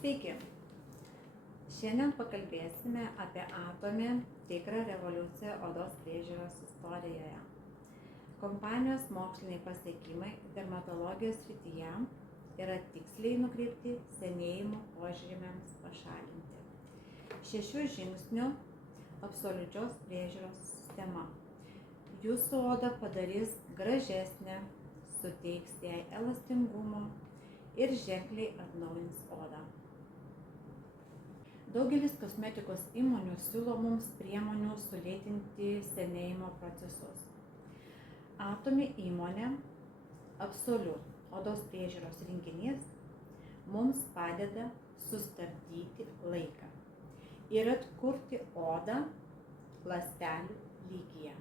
Sveiki! Šiandien pakalbėsime apie Atomy tikrą revoliuciją odos priežiūros istorijoje. Kompanijos moksliniai pasiekimai dermatologijos srityje yra tiksliai nukreipti senėjimo požymiams pašalinti. 6 žingsnių absoliučios priežiūros sistema. Jūsų odą padarys gražesnę, suteiks jai elastingumo ir ženkliai atnaujins odą. Daugelis kosmetikos įmonių siūlo mums priemonių sulėtinti senėjimo procesus. Atomy įmonė Absolute odos priežiūros rinkinys mums padeda sustabdyti laiką ir atkurti odą ląstelių lygyje.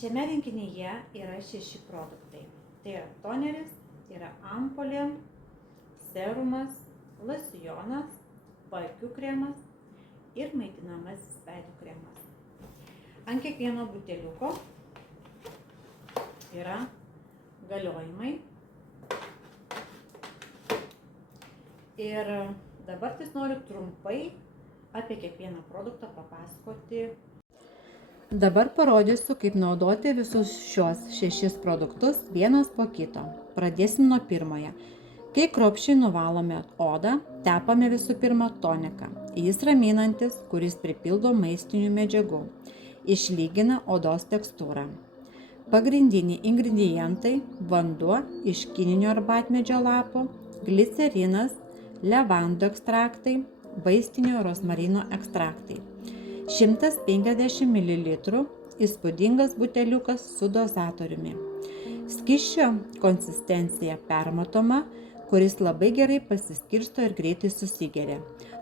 Šiame rinkinyje yra 6 produktai. Tai yra toneris, yra ampulė, serumas, losjonas, paakių kremas ir maitinamasis veido kremas. Ant kiekvieno buteliuko yra galiojimai. Ir dabar noriu trumpai apie kiekvieną produktą papasakoti. Dabar parodysiu, kaip naudoti visus šios 6 produktus vienas po kito. Pradėsim nuo pirmojo. Kai kruopščiai nuvalome odą, tepame visų pirma toniką. Jis raminantis, kuris pripildo maistinių medžiagų, išlygina odos tekstūrą. Pagrindiniai ingredientai – vanduo iš kininio arbatmedžio lapo, glicerinas, levandų ekstraktai, vaistinio rozmarino ekstraktai. 150 ml įspūdingas buteliukas su dozatoriumi. Skysčio konsistencija permatoma, kuris labai gerai pasiskirsto ir greitai susigeria.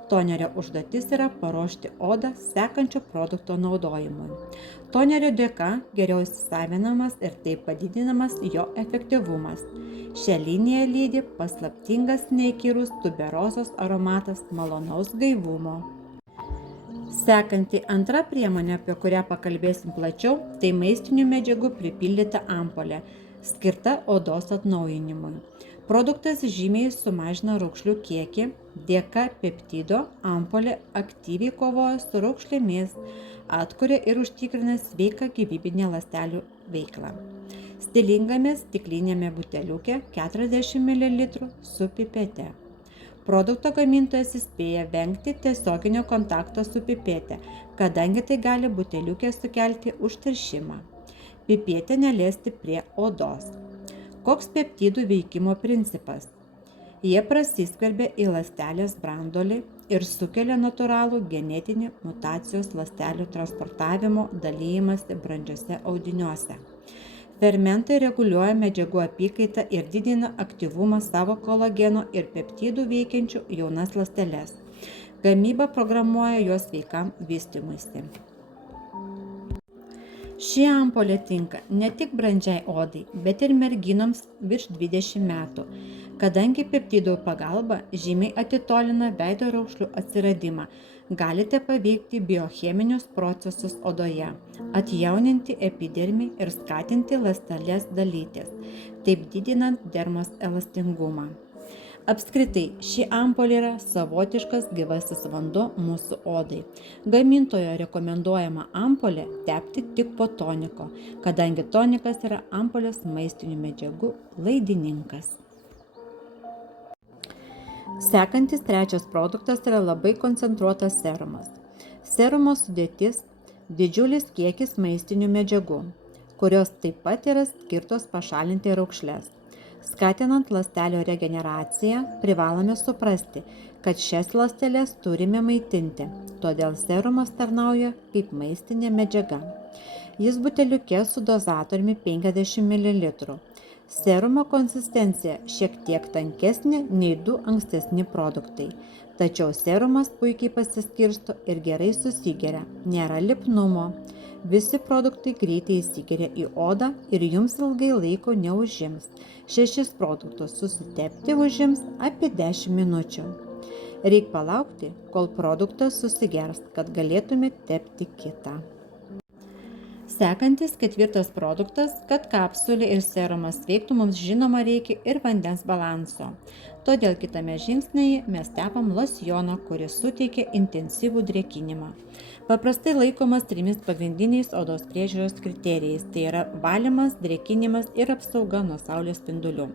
Tonerio užduotis yra paruošti odą sekančio produkto naudojimui. Tonerio dėka geriau įsisavinamas ir taip padidinamas jo efektyvumas. Šią liniją lydi paslaptingas neįkyrus tuberozos aromatas malonaus gaivumo. Sekanti antra priemonė, apie kurią pakalbėsim plačiau, tai maistinių medžiagų pripildyta ampulė, skirta odos atnaujinimui. Produktas žymiai sumažina raukšlių kiekį, dėka peptido ampulė aktyviai kovoja su raukšlėmis, atkuria ir užtikrina sveiką gyvybinę ląstelių veiklą. Stilingame stiklinėme buteliuke 40 ml su pipete. Produkto gamintojas įspėja vengti tiesioginio kontakto su pipete, kadangi tai gali buteliuke sukelti užteršimą. Pipetę neliesti prie odos. Koks peptidų veikimo principas? Jie prasiskverbia į ląstelės branduolį ir sukelia natūralų genetinį mutacijos ląstelių transportavimo dalijimąsi brandžiuose audiniuose. Fermentai reguliuoja medžiagų apykaitą ir didina aktyvumą savo kolageno ir peptidų veikiančių jaunas ląsteles. Gamyba programuoja juos sveikam vystymuisi. Ši ampulė tinka ne tik brandžiai odai, bet ir merginoms virš 20 metų, kadangi peptidų pagalba žymiai atitolina veido raukšlių atsiradimą, galite paveikti biocheminius procesus odoje, atjauninti epidermį ir skatinti ląsteles dalytis, taip didinant dermos elastingumą. Apskritai, ši ampulė yra savotiškas gyvasis vanduo mūsų odai. Gamintojo rekomenduojama ampulė tepti tik po toniko, kadangi tonikas yra ampulės maistinių medžiagų laidininkas. Sekantis trečias produktas yra labai koncentruotas serumas. Serumo sudėtis – didžiulis kiekis maistinių medžiagų, kurios taip pat yra skirtos pašalinti raukšles. Skatinant ląstelio regeneraciją, privalome suprasti, kad šias ląsteles turime maitinti, todėl serumas tarnauja kaip maistinė medžiaga. Jis buteliuke su dozatoriumi 50 ml. Serumo konsistencija šiek tiek tankesnė nei 2 ankstesni produktai, tačiau serumas puikiai pasiskirsto ir gerai susigeria, nėra lipnumo. Visi produktai greitai įsigeria į odą ir jums ilgai laiko neužims. 6 produktus susitepti užims apie 10 minučių. Reik palaukti, kol produktas susigers, kad galėtumėte tepti kitą. Sekantis ketvirtas produktas, kad kapsulė ir serumas veiktų, mums žinoma reikia ir vandens balanso. Todėl kitame žingsnyje mes tepam losjoną, kuris suteikia intensyvų drėkinimą. Paprastai laikomas 3 pagrindiniais odos priežiūros kriterijais, tai yra valymas, drėkinimas ir apsauga nuo saulės spindulių.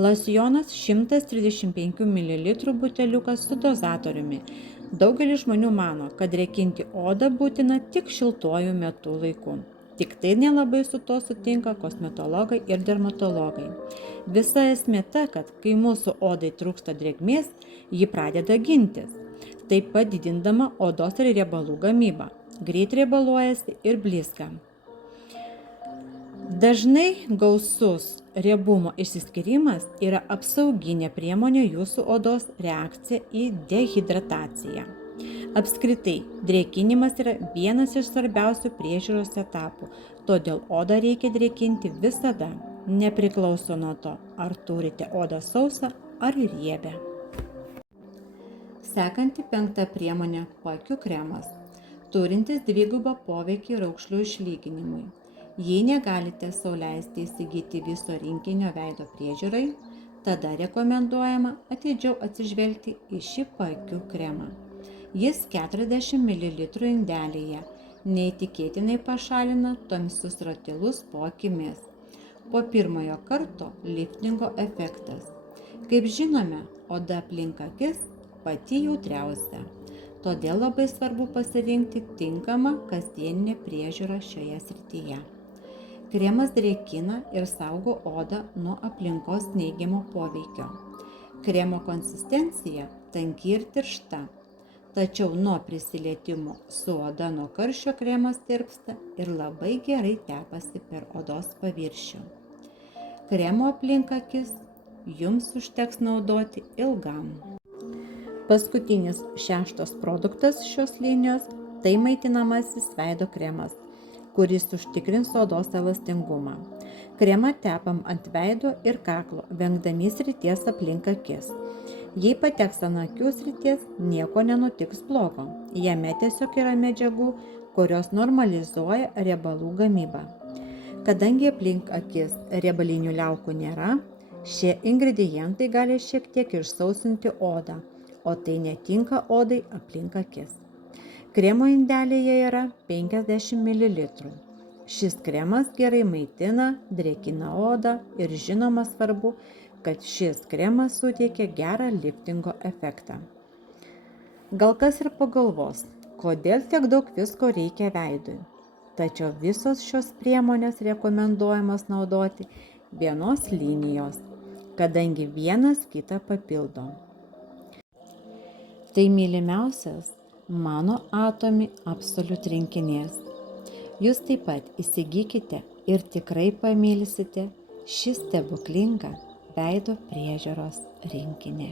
Losjonas 135 ml buteliukas su dozatoriumi. Daugelis žmonių mano, kad drėkinti odą būtina tik šiltuoju metų laiku. Tik tai nelabai su to sutinka kosmetologai ir dermatologai. Visa esmė ta, kad kai mūsų odai trūksta drėgmės, ji pradeda gintis, taip pat didindama odos ir riebalų gamybą. Greit riebaluojasi ir blizga. Dažnai gausus riebumo išsiskyrimas yra apsauginė priemonė jūsų odos reakcija į dehidrataciją. Apskritai, drėkinimas yra vienas iš svarbiausių priežiūros etapų, todėl odą reikia drėkinti visada, nepriklauso nuo to, ar turite odą sausą ar riebią. Sekanti 5 priemonė – paakių kremas, turintis dvigubą poveikį raukšlių išlyginimui. Jei negalite sau leisti įsigyti viso rinkinio veido priežiūrai, tada rekomenduojama atidžiau atsižvelgti į šį paakių kremą. Jis 40 ml indelyje neįtikėtinai pašalina tamsius ratilus po akimis. Po pirmojo karto liftingo efektas. Kaip žinome, oda aplink akis pati jautriausia. Todėl labai svarbu pasirinkti tinkamą kasdieninę priežiūrą šioje srityje. Kremas drėkina ir saugo odą nuo aplinkos neigiamo poveikio. Kremo konsistencija tanki ir tiršta, tačiau nuo prisilietimo su oda nuo karščio kremas tirpsta ir labai gerai tepasi per odos paviršių. Kremo aplink akis jums užteks naudoti ilgam. Paskutinis 6 produktas šios linijos – tai maitinamasis veido kremas, kuris užtikrins odos elastingumą. Kremą tepam ant veido ir kaklo, vengdami srities aplink akis. Jei pateks ant akių srities, nieko nenutiks blogo. Jame tiesiog yra medžiagų, kurios normalizuoja riebalų gamybą. Kadangi aplink akis riebalinių liaukų nėra, šie ingredientai gali šiek tiek išsausinti odą, o tai netinka odai aplink akis. Kremo indelyje yra 50 ml. Šis kremas gerai maitina, drėkina odą ir žinoma svarbu, kad šis kremas suteikia gerą liftingo efektą. Gal kas ir pagalvos, kodėl tiek daug visko reikia veidui. Tačiau visos šios priemonės rekomenduojamos naudoti vienos linijos, kadangi vienas kitą papildo. Tai mylimiausias mano Atomy Absolute rinkinys. Jūs taip pat įsigykite ir tikrai pamilsite šį stebuklingą veido priežiūros rinkinį.